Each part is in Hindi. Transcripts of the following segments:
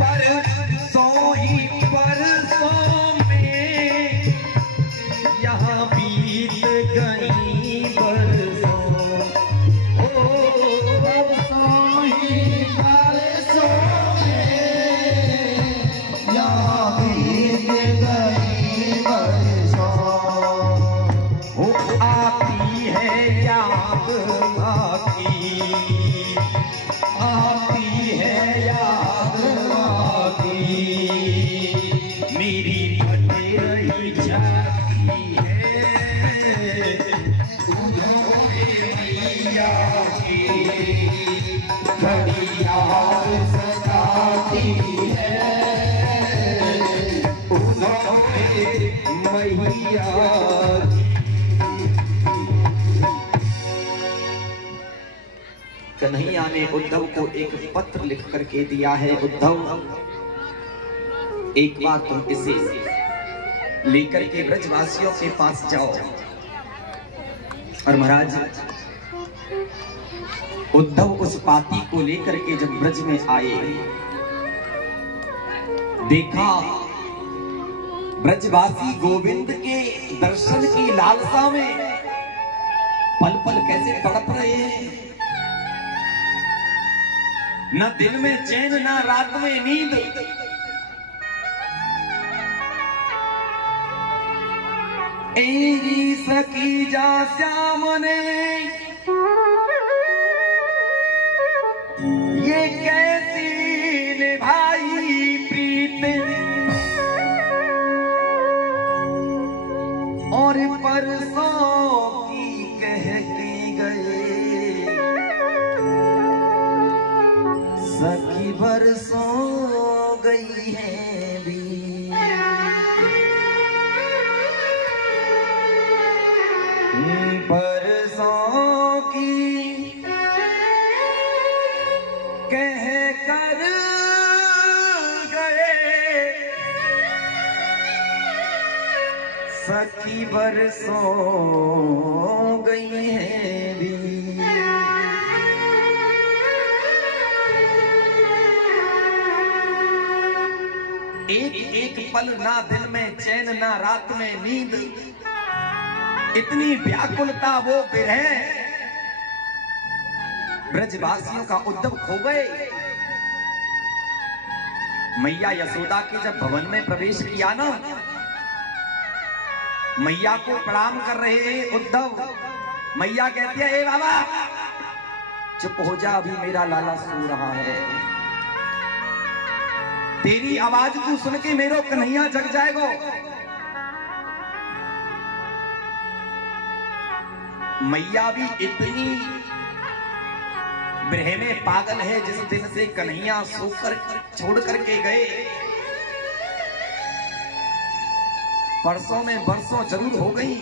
परसों ही परसों में यहाँ बीत गई बरसों। ओ परसों ही परसों में यहाँ बीत गई बरसों। वो आती है याद आती है याद आती, मेरी फटे रही जाती है मैया की, बड़ी याद सताती है मैया की। कन्हैया ने उद्धव को एक पत्र लिख करके दिया है, उद्धव एक बार तुम इसे लेकर के ब्रजवासियों के पास जाओ। और महाराज उद्धव उस पाती को लेकर के जब ब्रज में आए, देखा ब्रजवासी गोविंद के दर्शन की लालसा में पल पल कैसे तड़प रहे हैं। न दिन में चैन न रात में नींद, एरी सखी जा श्याम ने ये कैसी निभाई प्रीत, और परसों की कह के गए सखी बरसों गई है भी। परसों की कह कर गए सखी बरसों गई है भी। एक एक पल ना दिन में चैन ना रात में नींद, इतनी व्याकुलता वो विरह ब्रजवासियों का उद्धव खो गए। मैया यशोदा के जब भवन में प्रवेश किया ना, मैया को प्रणाम कर रहे उद्धव, मैया कहती है ए बाबा चुप हो जा, अभी मेरा लाला सो रहा है, तेरी आवाज तू सुन के मेरो कन्हैया जग जाएगो। मैया भी इतनी विरह में पागल है, जिस दिन से कन्हैया सोकर छोड़ करके गए, परसों में बरसों जरूर हो गई।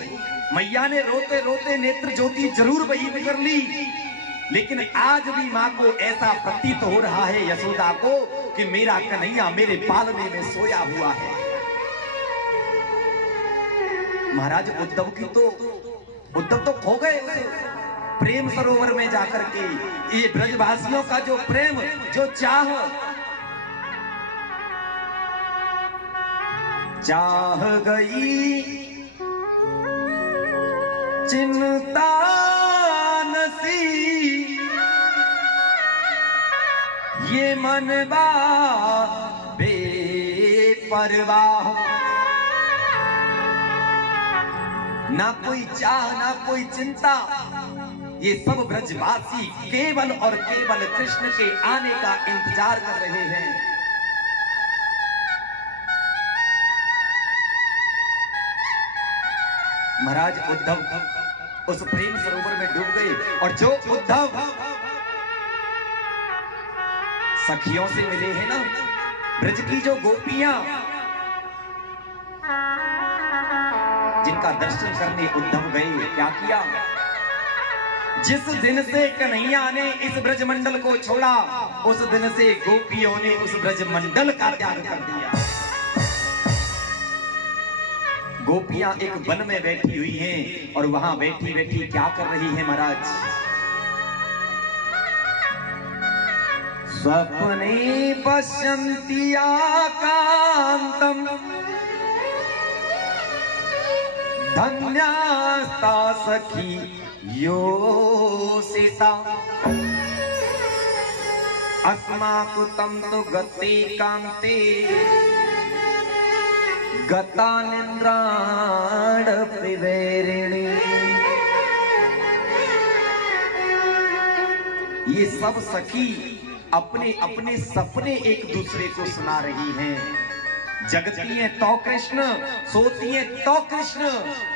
मैया ने रोते रोते नेत्र ज्योति जरूर वही कर ली, लेकिन आज भी मां को ऐसा प्रतीत हो रहा है यशोदा को कि मेरा कन्हैया मेरे पालने में सोया हुआ है। महाराज उद्धव तो खो गए प्रेम सरोवर में जाकर के। ये ब्रजवासियों का जो प्रेम, जो चाह गई चिंता नसी, ये मनवा बेपरवाह, ना कोई चाह ना कोई चिंता, ये सब ब्रजवासी केवल और केवल कृष्ण के आने का इंतजार कर रहे हैं। महाराज उद्धव उस प्रेम सरोवर में डूब गए, और जो उद्धव सखियों से मिले हैं ना, ब्रज की जो गोपियां जिनका दर्शन करने उद्धव गए, क्या किया? जिस दिन से कन्हैया ने इस ब्रजमंडल को छोड़ा, उस दिन से गोपियों ने उस ब्रजमंडल का त्याग कर दिया। गोपियां एक वन में बैठी हुई हैं, और वहां बैठी बैठी क्या कर रही हैं महाराज? स्वप्ने पश्यन्ति आकान्तम् धन्यास्ता सखी योषिता अस्माकुतं तु गते कान्ते गता निन्द्राण प्रिवेरिणी। ये सब सखी अपने अपने सपने एक दूसरे को सुना रही हैं। जगती हैं तो कृष्ण, सोती हैं तो कृष्ण,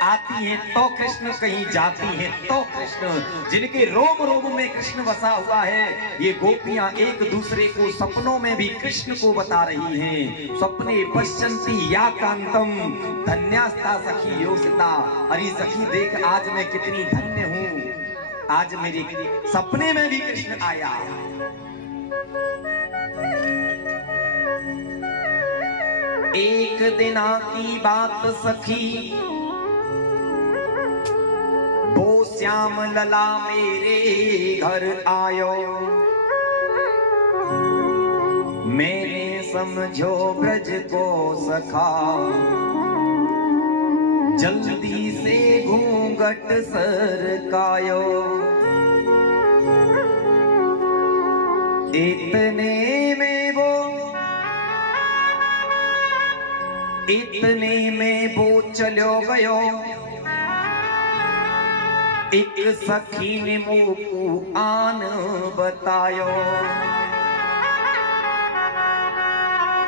आती हैं तो कृष्ण, कहीं जाती हैं तो कृष्ण। जिनके रोम रोम में कृष्ण बसा हुआ है, ये गोपियां एक दूसरे को सपनों में भी कृष्ण को बता रही हैं। सपने पश्यन्ति या कांतम धन्यास्ता सखी योषिता। अरे सखी देख, आज मैं कितनी धन्य हूँ, आज मेरे सपने में भी कृष्ण आया। एक दिना की बात सखी, वो श्याम लला मेरे घर आयो। मैंने समझो ब्रज को सखा, जल्दी से घूंघट सरकायो। इतने में वो चलो गयो। एक सखी ने मुँह को आन बतायो,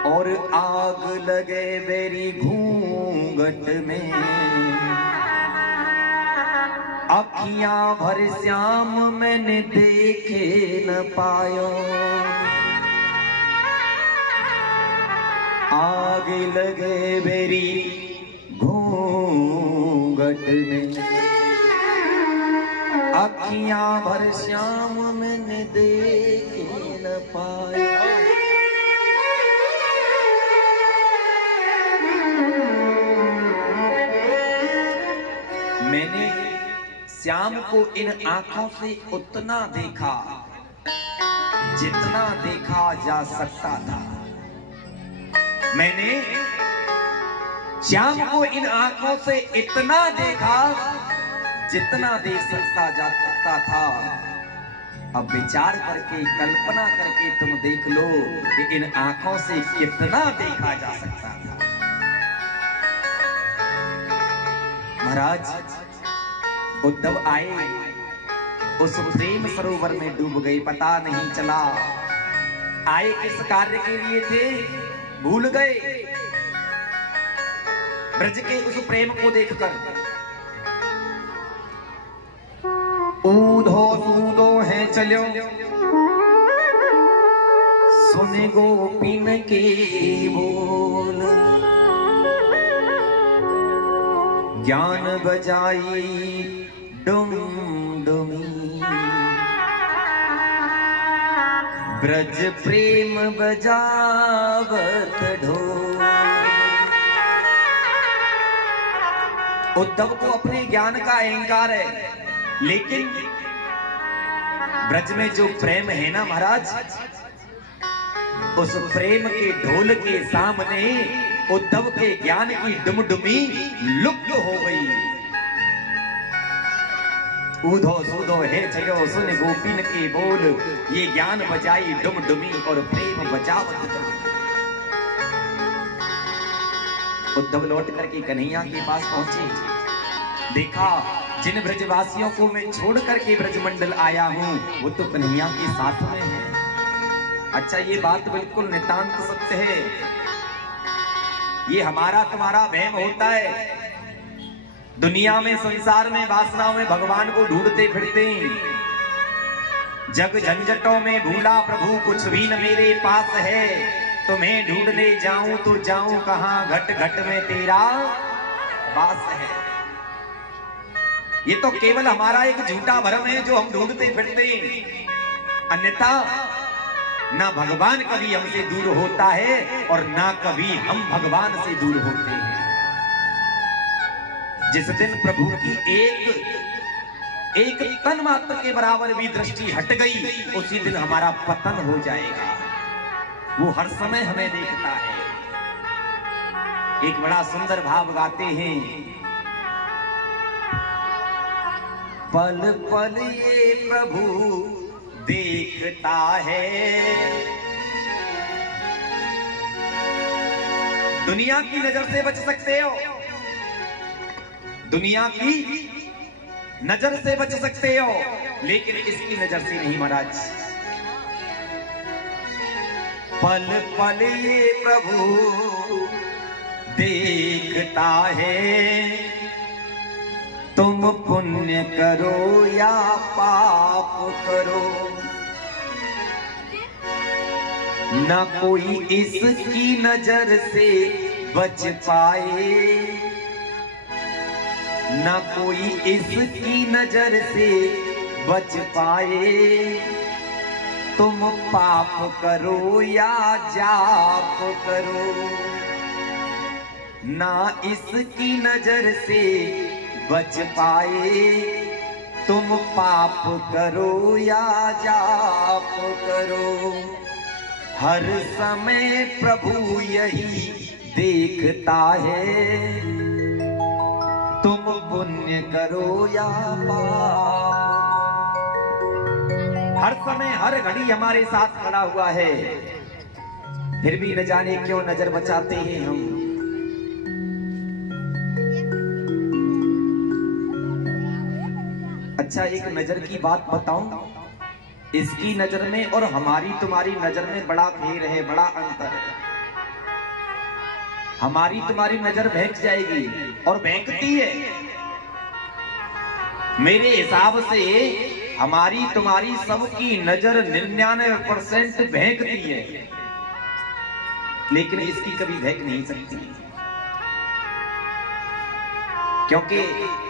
और आग लगे मेरी घूंघट में। अखियां भर श्याम मैंने देखे न पायो। आग लगे मेरी घूंघट में, अखियां भर श्याम मैंने देखे न पाया। मैंने श्याम को इन आंखों से उतना देखा जितना देखा जा सकता था। मैंने श्याम को इन आंखों से इतना देखा जितना देख सकता जा सकता था। अब विचार करके, कल्पना करके तुम देख लो कि इन आंखों से कितना देखा जा सकता था। महाराज उद्धव आए, उस प्रेम सरोवर में डूब गए, पता नहीं चला आए किस कार्य के लिए थे, भूल गए ब्रज के उस प्रेम को देखकर। ऊधो सूदो है चलो, सुने गोपिन के बोल। ज्ञान बजाई डुम डुमी, ब्रज प्रेम बजावत ढोल। उद्धव को अपने ज्ञान का अहंकार है, लेकिन ब्रज में जो प्रेम है ना महाराज, उस प्रेम के ढोल के सामने उद्धव के ज्ञान की डुमडुमी लुप्त हो गई। ऊधो सूधो है चलो, सुन गोपिन के बोल। ये ज्ञान बजाई डुमडुमी और प्रेम बजावत। उद्धव लौट करके कन्हैया के पास पहुंचे, देखा जिन ब्रजवासियों को मैं छोड़ करके ब्रजमंडल आया हूं, वो तो कन्हैया के साथ में है। अच्छा, ये बात बिल्कुल नितांत सत्य है। ये हमारा तुम्हारा वहम होता है। दुनिया में, संसार में, वासनाओं में भगवान को ढूंढते फिरते हैं। जग झंझटों में भूला प्रभु कुछ भी न मेरे पास है। तुम्हें ढूंढने जाऊं तो जाऊं कहां, घट घट में तेरा वास है। ये तो केवल हमारा एक झूठा भ्रम है जो हम ढूंढते फिरते हैं। अन्यथा ना भगवान कभी हमसे दूर होता है और ना कभी हम भगवान से दूर होते हैं। जिस दिन प्रभु की एक तन मात्र के बराबर भी दृष्टि हट गई, उसी दिन हमारा पतन हो जाएगा। वो हर समय हमें देखता है। एक बड़ा सुंदर भाव गाते हैं, पल पल ये प्रभु देखता है। दुनिया की नजर से बच सकते हो, दुनिया की नजर से बच सकते हो, लेकिन इसकी नजर से नहीं महाराज। पल पल ये प्रभु देखता है, तुम पुण्य करो या पाप करो, न कोई इसकी नजर से बच पाए, न कोई इसकी नजर से बच पाए। तुम पाप करो या जाप करो, ना इसकी नजर से बच पाए। तुम पाप करो या जाप करो, हर समय प्रभु यही देखता है। तुम पुण्य करो या पाप, हर समय हर घड़ी हमारे साथ खड़ा हुआ है, फिर भी न जाने क्यों नजर बचाते हैं हम। अच्छा, एक नजर की बात बताऊं, इसकी नजर में और हमारी तुम्हारी नजर में बड़ा फेर है, बड़ा अंतर है। हमारी तुम्हारी नजर बहक जाएगी और बहकती है। मेरे हिसाब से हमारी तुम्हारी सबकी नजर 99% बहकती है, लेकिन इसकी कभी बहक नहीं सकती, क्योंकि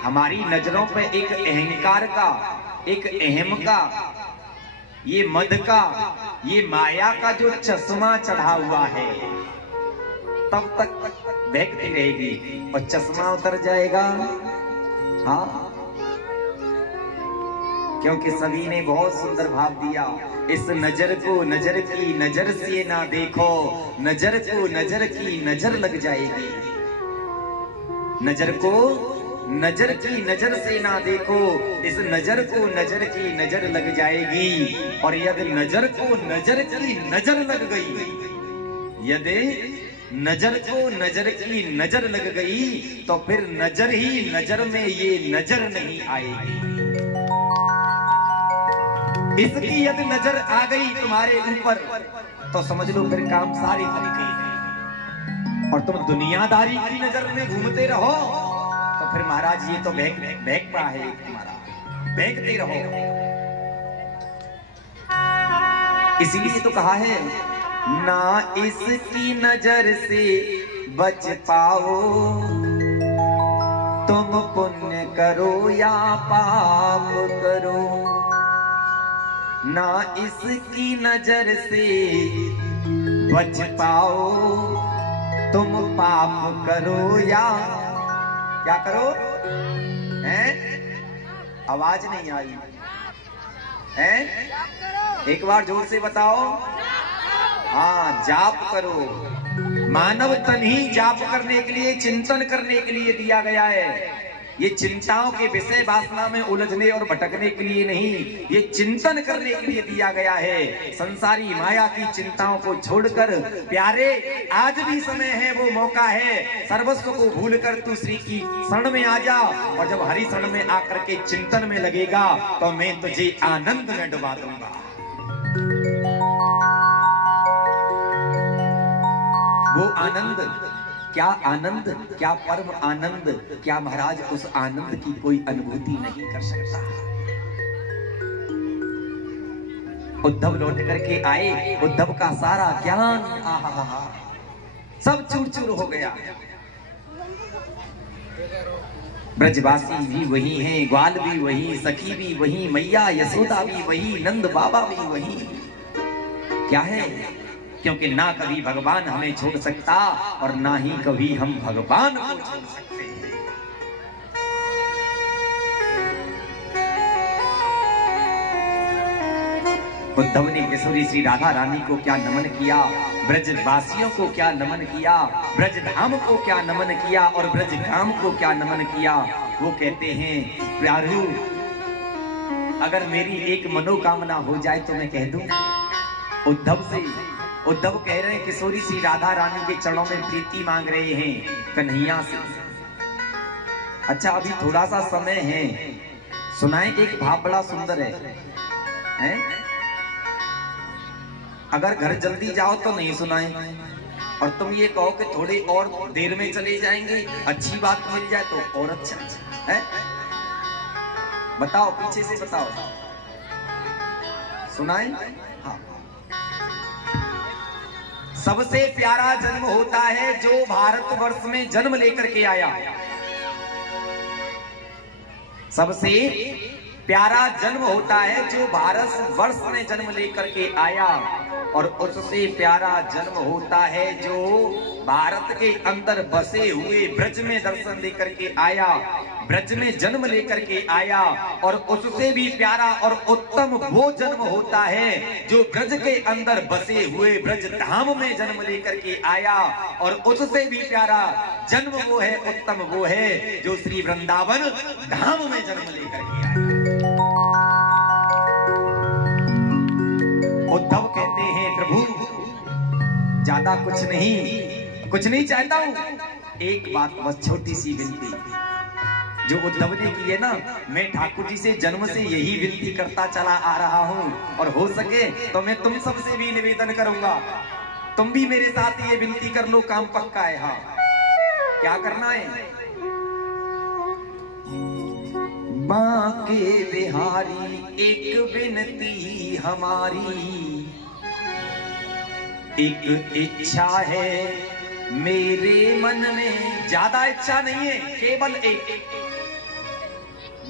हमारी नजरों पे एक अहंकार का, एक अहम का, ये मद का, ये माया का जो चश्मा चढ़ा हुआ है, तब तक बहकती रहेगी और चश्मा उतर जाएगा। हाँ, क्योंकि सभी ने बहुत सुंदर भाव दिया, इस नजर को नजर की नजर से ना देखो, नजर को नजर की नजर लग जाएगी। नजर को नजर की नजर से ना देखो, इस नजर को नजर की नजर लग जाएगी। और यदि नजर को नजर की नजर लग गई, यदि नजर को नजर की नजर लग गई, तो फिर नजर ही नजर में ये नजर नहीं आएगी। इसकी यदि नजर आ गई तुम्हारे ऊपर, तो समझ लो फिर काम सारे बन गए, और तुम दुनियादारी की नजर में घूमते रहो, तो फिर महाराज ये तो बहक पड़ा है तुम्हारा, बहकते रहो। इसीलिए तो कहा है, ना इसकी नजर से बच पाओ, तुम पुण्य करो या पाप करो। ना इसकी नजर से बच पाओ, तुम पाप करो या क्या करो? हैं? आवाज नहीं आई हैं? एक बार जोर से बताओ। हाँ, जाप करो। मानव तन ही जाप करने के लिए, चिंतन करने के लिए दिया गया है। ये चिंताओं के विषय वासना में उलझने और भटकने के लिए नहीं, ये चिंतन करने के लिए दिया गया है। संसारी माया की चिंताओं को छोड़कर प्यारे, आज भी समय है, वो मौका है, सर्वस्व को भूलकर तू श्री की शरण में आ जा। और जब हरि शरण में आकर के चिंतन में लगेगा, तो मैं तुझे आनंद में डुबा दूंगा। वो आनंद, क्या आनंद, क्या परम आनंद, क्या महाराज उस आनंद की कोई अनुभूति नहीं कर सकता। उद्धव लौट करके आए, उद्धव का सारा ज्ञान आहा सब चूर चूर हो गया। ब्रजवासी भी वही हैं, ग्वाल भी वही, सखी भी वही, मैया यशोदा भी वही, नंद बाबा भी वही। क्या है? क्योंकि ना कभी भगवान हमें छोड़ सकता और ना ही कभी हम भगवान को छोड़ सकते हैं। उद्धव ने किशोरी श्री राधा रानी को क्या नमन किया, ब्रजवासियों को क्या नमन किया, ब्रज धाम को क्या नमन किया और ब्रज धाम को क्या नमन किया। वो कहते हैं प्यारू, अगर मेरी एक मनोकामना हो जाए तो मैं कह दूं उद्धव से। उद्धव कह रहे हैं किशोरी श्री राधा रानी के चरणों में प्रीति मांग रहे हैं कन्हैया से। अच्छा अभी थोड़ा सा समय है, सुनाए एक भाव बड़ा सुंदर है? अगर घर जल्दी जाओ तो नहीं सुनाए, और तुम ये कहो कि थोड़ी और देर में चले जाएंगे, अच्छी बात मिल जाए तो और अच्छा है। बताओ, पीछे से बताओ, सुनाए? हाँ। सबसे प्यारा जन्म होता है जो भारतवर्ष में जन्म लेकर के आया। सबसे प्यारा जन्म होता है जो भारत वर्ष में जन्म लेकर के आया, और उससे प्यारा जन्म होता है जो भारत के अंदर बसे हुए ब्रज में दर्शन लेकर के आया, ब्रज में जन्म लेकर के आया। और उससे भी प्यारा और उत्तम वो जन्म होता है जो ब्रज के अंदर बसे हुए ब्रज धाम में जन्म लेकर के आया, और उससे भी प्यारा जन्म वो है, उत्तम वो है जो श्री वृंदावन धाम में जन्म लेकर के आया। उद्धव कहते हैं प्रभु ज्यादा कुछ नहीं चाहता हूं, एक बात बस छोटी सी विनती जो उद्धव ने की है ना, मैं ठाकुर जी से जन्म से यही विनती करता चला आ रहा हूं, और हो सके तो मैं तुम सबसे भी निवेदन करूंगा, तुम भी मेरे साथ ये विनती कर लो, काम पक्का है। हाँ, क्या करना है? बांके बिहारी एक विनती हमारी, एक इच्छा है मेरे मन में, ज्यादा इच्छा नहीं है, केवल एक।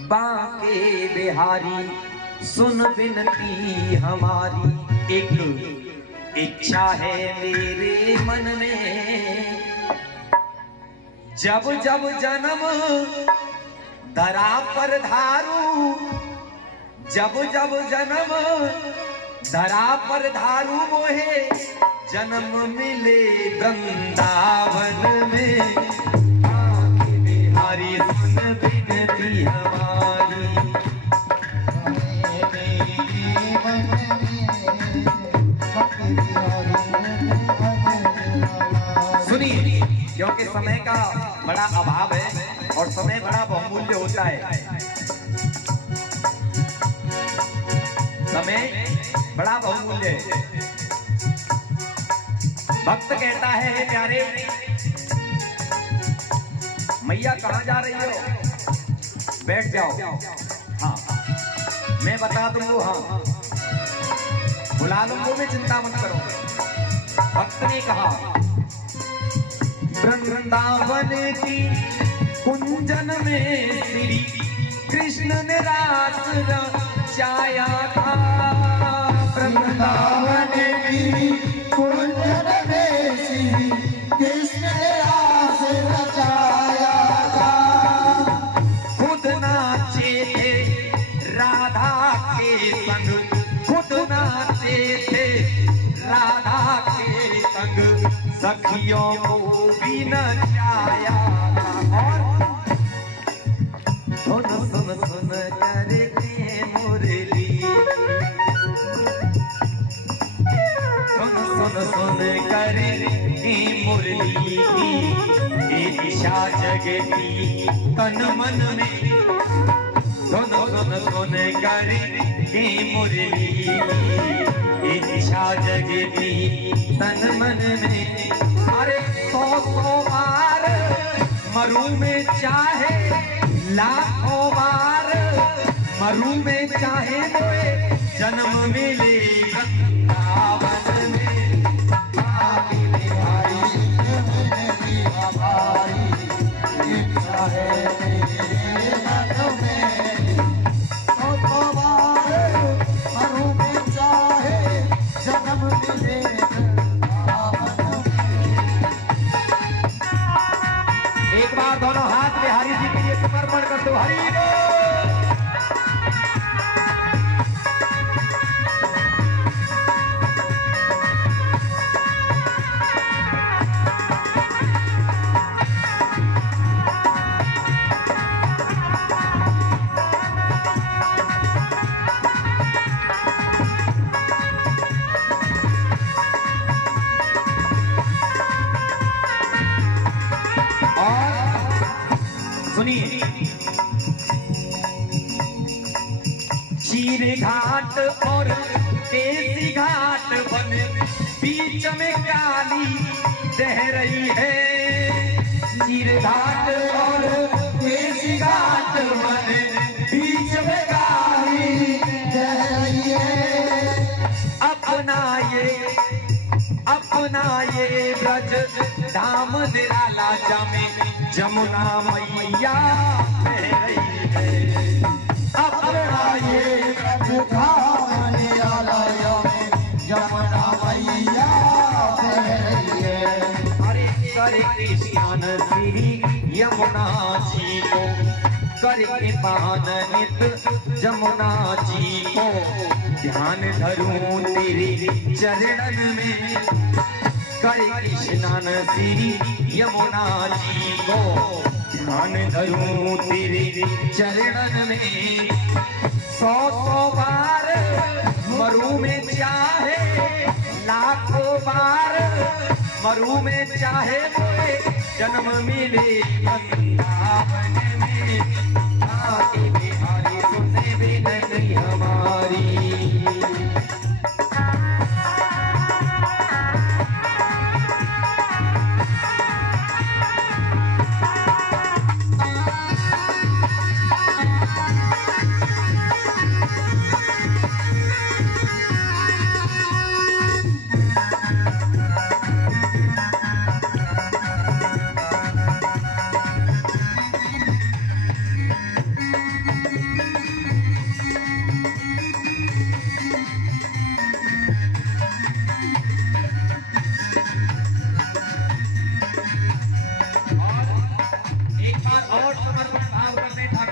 बांके बिहारी सुन विनती हमारी, एक इच्छा है मेरे मन में, जब जब जन्म धरा पर धारू, जब जब जन्म धरा पर धारू मोहे जन्म मिले वृंदावन में, बांके बिहारी सुन विनती हमारी। सुनिए, क्योंकि समय का बड़ा अभाव है और समय बड़ा बहुमूल्य होता है, समय बड़ा बहुमूल्य है। भक्त कहता है प्यारे मैया कहां जा रही हो? बैठ जाओ। हाँ, मैं बता दूंगा, हाँ बुला लूंगा, मैं चिंता मत करो। भक्त ने कहा वृंदावन की कुंजन में श्री कृष्ण ने रास रचाया था, वृंदावन की कुंजन में श्री कृष्ण ने रास रचाया था। खुद नाचे थे राधा के संग, खुद नाचे थे राधा के संग, सखियों को भी नचाया था। और सुन सुन करके मुरली, सुन सुन करके मुरली, ये दिशा जगती तन मन में, सुन सुन सुन करके मुरली, ये दिशा जगती तन मन में। अरे 100 बार मरु में चाहे, लाखों बार मरु में चाहे मोए जन्म मिले वृंदावन में, बांके बिहारी विनती हमारी, इच्छा है मेरे मन में, 100 बार मरु में चाहे जन्म मिले वृंदावन में। एक बार दोनों हाथ बिहारी जी के लिए समर्पण कर दो। हरि बोल। घाट और केसी घाट बने बीच में काली दह रही है। नीर घाट और केसी घाट बने बीच में काली दह रही है। अपना ये ब्रज धाम निराला जामे जमुना मैया बह रही है। अपना ये ब्रज धाम निराला जामे जमुना मैया बह रही है। हरे करे स्नान श्री यमुना जी को, करके पान नित जमुना जी को, ध्यान धरूं तेरे चरणन में। करके स्नान श्री यमुना जी को, ध्यान धरूं तेरे चरणन में। 100 बार मरु में चाहे लाखों बार मरु में चाहे मोए जन्म मिले वृंदावन में। आके बिहारी सुने विनती हमारी।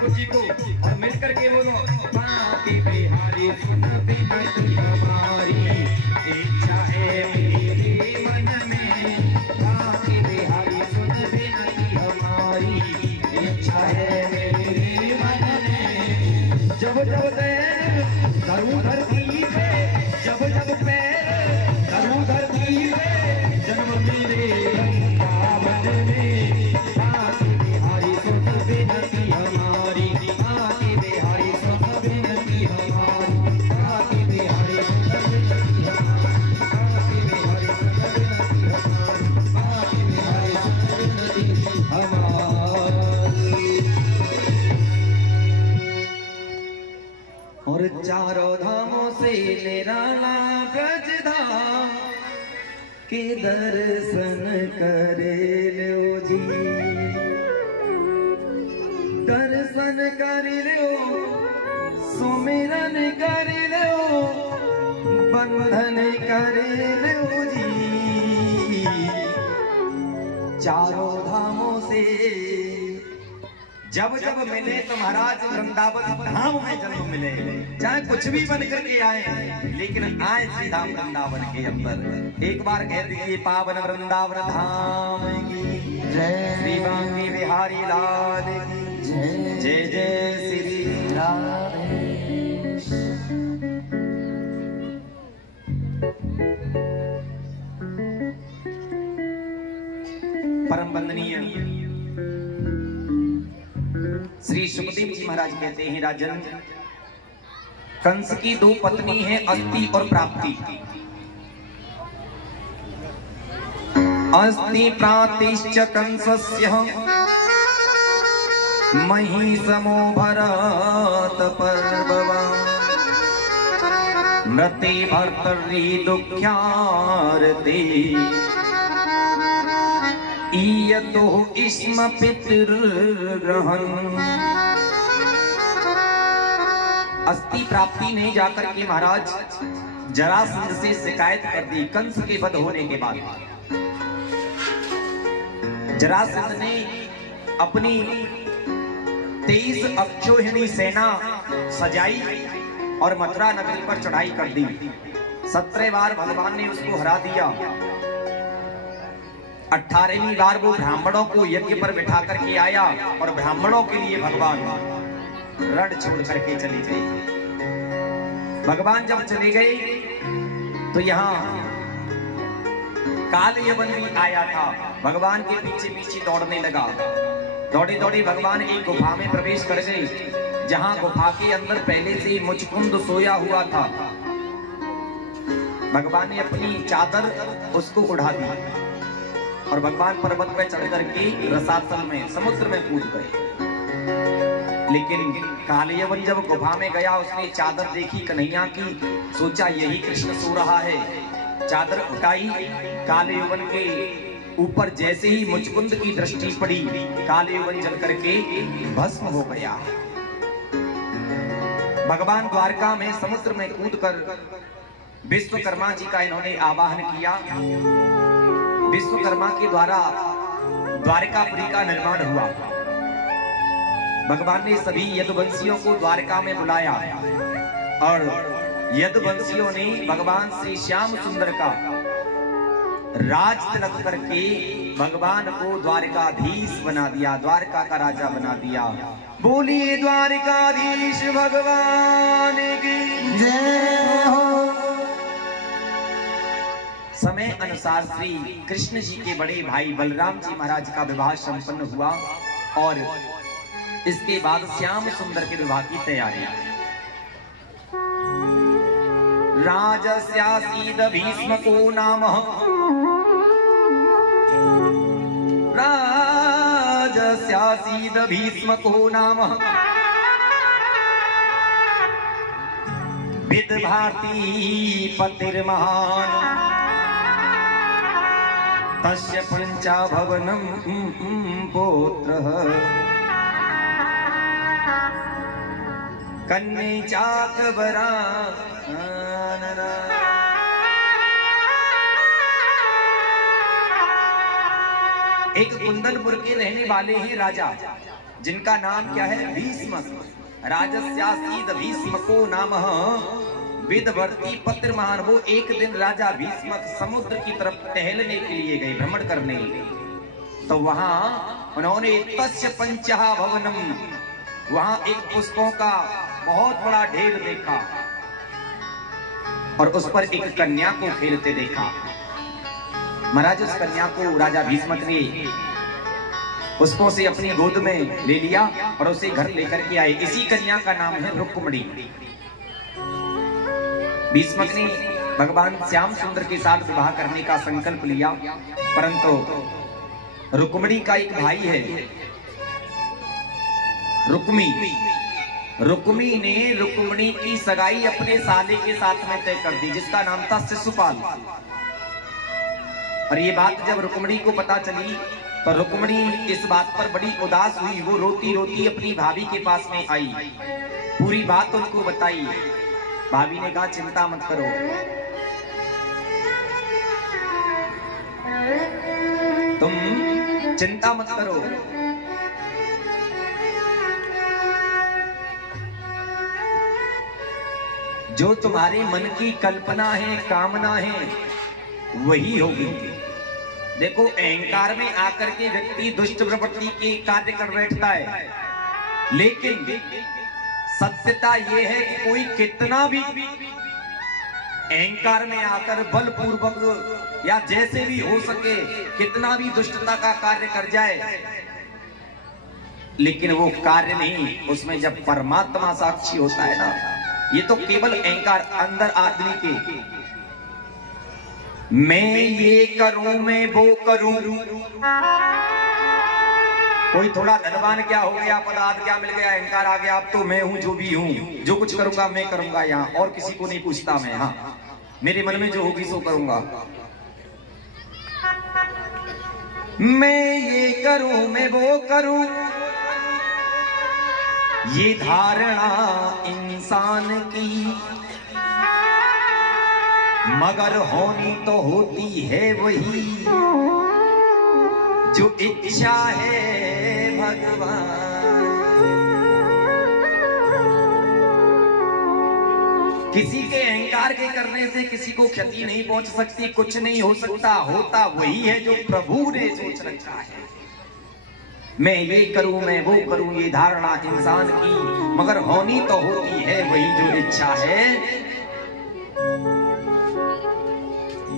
जी को और मिलकर के बोलो, बाकी बिहारी सुन विनती हमारी। इच्छा है मेरे मन में, बाकी बिहारी सुन विनती हमारी। इच्छा है मेरे मन में। जब जब पैर करूं धरती पे, जब जब पैर करूं धरती पे, जन्म मेरे वृंदावन में। बाकी बिहारी सुन विनती हमारी। और चारों धामों से निराला ब्रज धाम के दर्शन करे लो जी। दर्शन कर लो, सुमिरन कर लो, बंधन कर लो जी। चारों धामों से जब जब मिले तो महाराज वृंदावन धाम में जन्म मिले। चाहे कुछ भी बन करके आए, लेकिन आए श्री धाम वृंदावन के अंदर। एक बार कह दीजिए, पावन वृंदावन धाम की जय। श्री बांके बिहारी लाल की जय। जय जय श्री राधे। परम वंदनीय श्री सुखदेव जी महाराज कहते हैं, राजन, कंस की 2 पत्नी हैं, अस्ति और प्राप्ति। अस्ति प्रातिश्च कंसस्य महिषमो भरत पर्ववान्। मृते भर्तरि दुःख्यार्ते ईयतो स्म पितृग्रहन्। अस्ति प्राप्ति ने जाकर के महाराज जरासंध से शिकायत कर दी कंस के वध होने के बाद। जरासंध ने अपनी 23 अक्षोहिणी सेना सजाई और मथुरा नगरी पर चढ़ाई कर दी। 17 बार भगवान ने उसको हरा दिया। 18वीं बार वो ब्राह्मणों को यज्ञ पर बिठा करके आया और ब्राह्मणों के लिए भगवान रण छोड़ करके चली गई। भगवान जब चले गए तो यहाँ काल यवन भी आया था, भगवान के पीछे पीछे दौड़ने लगा। दौड़े दौड़े भगवान एक गुफा में प्रवेश कर गए। जहां गुफा के अंदर पहले से ही मुचकुंद सोया हुआ था। भगवान ने अपनी चादर उसको उड़ा दी और भगवान पर्वत पर चढ़ करके रसातल में समुद्र में कूद गए। लेकिन कालयवन जब गुफा में गया, उसने चादर देखी कन्हैया की, सोचा यही कृष्ण सो रहा है। चादर उठाई, कालयवन के ऊपर जैसे ही मुचकुंद की दृष्टि पड़ी, कालयवन जल करके भस्म हो गया। भगवान द्वारका में समुद्र में कूदकर विश्वकर्मा जी का इन्होंने आवाहन किया। विश्वकर्मा के द्वारा द्वारकापुरी का निर्माण हुआ। भगवान ने सभी यदुवंशियों को द्वारका में बुलाया और यदुवंशियों ने भगवान श्री श्याम सुंदर का राज तिलक करके भगवान को द्वारकाधीश बना दिया, द्वारका का राजा बना दिया। बोलिए द्वारकाधीश भगवान की जय हो। समय अनुसार श्री कृष्ण जी के बड़े भाई बलराम जी महाराज का विवाह संपन्न हुआ और इसके बाद श्याम सुंदर के विवाह की तैयारी। राजस्यासीद भीष्मको नाम, राजस्यासीद भीष्मको नाम, विदभाति पतिर्महान्, तस्य पंचाभवनं पुत्रः, कन्ये चाकबरा। एक कुंदनपुर के रहने वाले ही राजा, जिनका नाम क्या है, भीष्म। राजस्यासीद भीष्मको नामः विदवर्ती पत्रमान। वो एक दिन राजा भीष्म समुद्र की तरफ टहलने के लिए गए, भ्रमण करने के लिए। तो वहां उन्होंने तस्य पंचहा भवनम, वहां एक पुष्पों का बहुत बड़ा ढेर देखा और उस पर एक कन्या को खेलते देखा। महाराज उस कन्या को राजा भीष्म ने पुष्पों से अपनी गोद में ले लिया और उसे घर लेकर के आए। इसी कन्या का नाम है रुक्मिणी। भीष्म ने भगवान श्याम सुंदर के साथ विवाह करने का संकल्प लिया, परंतु रुक्मिणी का एक भाई है रुक्मी ने रुक्मिणी की सगाई अपने साले के साथ में तय कर दी, जिसका नाम था शिशुपाल। और ये बात जब रुक्मिणी को पता चली तो रुक्मिणी इस बात पर बड़ी उदास हुई। वो रोती रोती अपनी भाभी के पास में आई, पूरी बात उनको बताई। भाभी ने कहा चिंता मत करो, तुम चिंता मत करो, जो तुम्हारे मन की कल्पना है, कामना है, वही होगी। देखो, अहंकार में आकर के व्यक्ति दुष्ट प्रवृत्ति के कार्य कर बैठता है, लेकिन सत्यता यह है कि कोई कितना भी अहंकार में आकर बलपूर्वक या जैसे भी हो सके कितना भी दुष्टता का कार्य कर जाए, लेकिन वो कार्य नहीं, उसमें जब परमात्मा साक्षी होता है ना, ये तो केवल अहंकार अंदर आदमी के, मैं ये करूं, मैं वो करूं। कोई थोड़ा धनवान क्या हो गया, पदार्थ क्या मिल गया, अहंकार आ गया, अब तो मैं हूं जो भी हूं, जो कुछ करूंगा मैं करूंगा, यहाँ और किसी को नहीं पूछता मैं, हाँ मेरे मन में जो होगी सो करूंगा। मैं ये करूं, मैं वो करूं, ये धारणा इंसान की, मगर होनी तो होती है वही जो इच्छा है भगवान। किसी के अहंकार के करने से किसी को क्षति नहीं पहुंच सकती, कुछ नहीं हो सकता, होता वही है जो प्रभु ने सोच रखा है। मैं ये करूं, मैं वो करूं, ये धारणा इंसान की, मगर होनी तो होती है वही जो इच्छा है।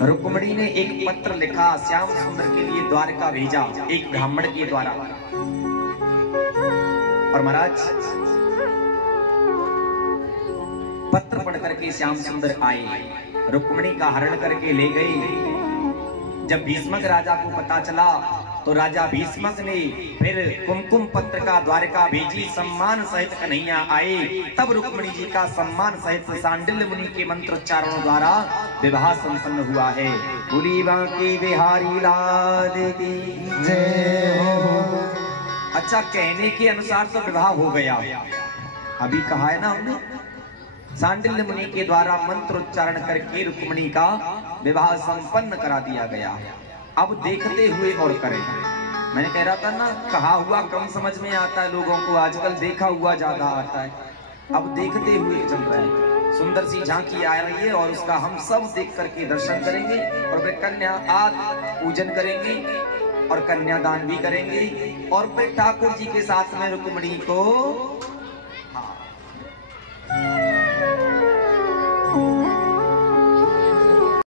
रुक्मिणी ने एक पत्र लिखा, श्याम सुंदर के लिए द्वारका भेजा एक ब्राह्मण के द्वारा। और महाराज पत्र पढ़ करके श्याम सुंदर आए, रुक्मिणी का हरण करके ले गए। जब भीष्मक राजा को पता चला तो राजा भीष्मक ने फिर कुमकुम पत्र का द्वारका भेजी, सम्मान सहित कन्हैया आए। तब रुक्मिणी जी का सम्मान सहित सांडिल्य मुनि के मंत्रोच्चारणों द्वारा विवाह संपन्न हुआ है। बोली बांके बिहारी लाल की जय हो। अच्छा, कहने के अनुसार तो विवाह हो गया, अभी कहा है ना हमने, सांडिल्य मुनि के द्वारा मंत्रोच्चारण करके रुक्मिणी का विवाह संपन्न करा दिया गया। अब देखते हुए और करें। मैंने कह रहा था ना, कहा हुआ कम समझ में आता है लोगों को, आजकल देखा हुआ ज्यादा आता है। अब देखते हुए चल रहा है। सुंदर सी झांकी आ रही है और उसका हम सब देख करके दर्शन करेंगे और फिर कन्या आदि पूजन करेंगे और कन्यादान भी करेंगे और फिर ठाकुर जी के साथ में रुक्मिणी को